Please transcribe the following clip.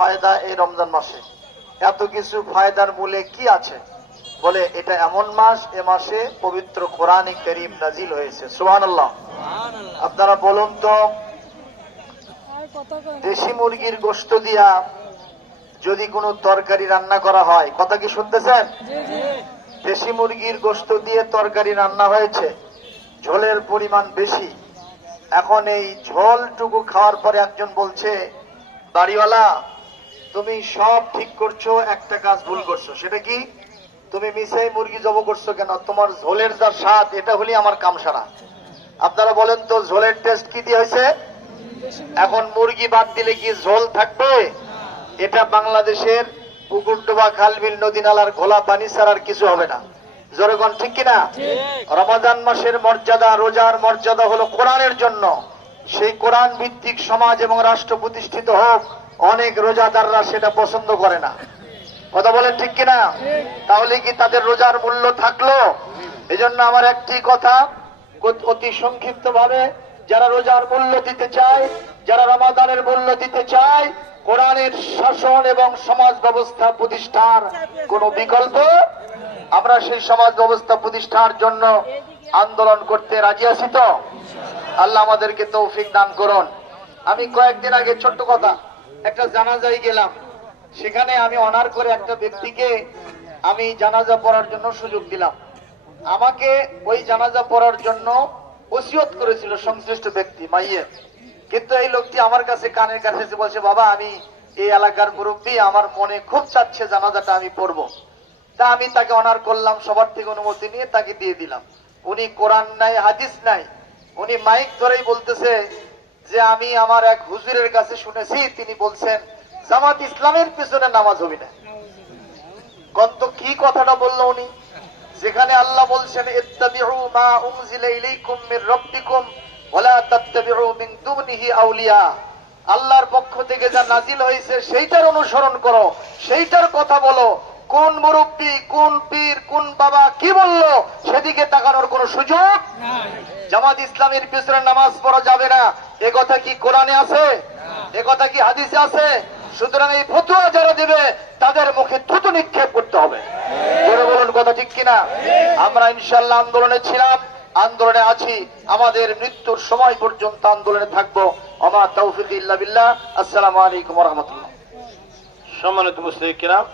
ফায়দা এই রমজান মাসে? এত কিছু ফায়দার মূলে কি আছে? বলে এটা এমন মাস, এ মাসে পবিত্র কোরআনে কারীম নাজিল হয়েছে। সুবহানাল্লাহ। আপনারা বলুন তো, দেশি মুরগির গোশত দিয়া যদি কোনো তরকারি রান্না করা হয়, কথা কি শুনতেছেন? দেশি মুরগির গোশত দিয়ে তরকারি রান্না হয়েছে, ঝোলের পরিমাণ বেশি। এখন এই ঝোলটুকু খাওয়ার পরে একজন বলছে, বাড়িওয়ালা তুমি সব ঠিক করছো, একটা কাজ ভুল করছো। সেটা কি? তুমি মিশাই মুরগি জব করছো কেন? তোমার ঝোলের যা স্বাদ, এটা হলি আমার কাম সারা। আপনারা বলেন তো, ঝোলের টেস্ট কি দিয়ে হয়েছে? এখন মুরগি বাদ দিলে কি ঝোল থাকবে? এটা বাংলাদেশের পুকুর ডোবা, খাল বিল, নদী নালার ঘোলা পানি ছাড়ার কিছু হবে না। জনগণ ঠিক কিনা? রমাদান মাসের মর্যাদা, রোজার মর্যাদা হলো কোরআনের জন্য। সেই কোরআন ভিত্তিক সমাজ এবং রাষ্ট্র প্রতিষ্ঠিত হোক, অনেক রোজাদাররা সেটা পছন্দ করে না। কথা বলেন ঠিক কিনা? তাহলে কি তাদের রোজার মূল্য থাকলো? এজন্য আমার একটি কথা, অতি সংক্ষিপ্ত ভাবে, যারা রোজার মূল্য দিতে চায়, যারা রমাদানের মূল্য দিতে চায়, কোরআনের শাসন এবং সমাজ ব্যবস্থা প্রতিষ্ঠার কোন বিকল্প, আমরা সেই সমাজ ব্যবস্থা প্রতিষ্ঠার জন্য আন্দোলন করতে রাজি আছি তো? আল্লাহ আমাদেরকে তৌফিক দান করুন। আমি কয়েকদিন আগে, ছোট্ট কথা, একটা জানাজায় গেলাম। সেখানে আমি অনার করে একটা ব্যক্তিকে আমি জানাজা পড়ার জন্য সুযোগ দিলাম। আমাকে ওই জানাজা পড়ার জন্য ওসিয়ত করেছিল সংশ্লিষ্ট ব্যক্তি, মাইয়ের। কিন্তু এই লোকটি আমার কাছে কানের কাছে এসে বলছে, বাবা আমি এই এলাকার মুরব্বী, আমার মনে খুব চাচ্ছে জানাজাটা আমি পড়বো। তা আমি তাকে অনার করলাম, সবার থেকে অনুমতি নিয়ে তাকে দিয়ে দিলাম। উনি কোরআন নাই, হাদিস নাই, উনি মাইক ধরেই বলতেছে যে আমি আমার এক হুজুরের কাছে শুনেছি, তিনি বলছেন জামাত ইসলামের পিছনে নামাজ হবে না। কত কি কথাটা বললো উনি, যেখানে আল্লাহ বলছেন ইত্তাবিউ মা উনজিলা ইলাইকুম মির রাব্বিকুম ওয়ালা তাত্তাবিউ মিন দুনিহি আউলিয়া। আল্লাহর পক্ষ থেকে যা নাজিল হয়েছে সেইটার অনুসরণ করো, সেইটার কথা বলো। কোন মুরব্বী, কোন পীর, কোন বাবা কি বললো সেদিকে তাকানোর কোন সুযোগ নাই। জামাত ইসলামের পিছনে নামাজ পড়া যাবে না, এ কথা কি কোরআনে আছে? এ কথা কি হাদিসে আছে? সুতরাং এই ফতোয়া যারা দেবে তাদের মুখে থুতু নিক্ষেপ করতে হবে। বলুন কথা ঠিক কিনা? আমরা ইনশাআল্লাহ আন্দোলনে ছিলাম, আন্দোলনে আছি, আমাদের মৃত্যুর সময় পর্যন্ত আন্দোলনে থাকবো। ওমা তাওফীক ইল্লা বিল্লাহ। আসসালামু আলাইকুম ওয়া রাহমাতুল্লাহ। সম্মানিত মুসলিম কিরাম,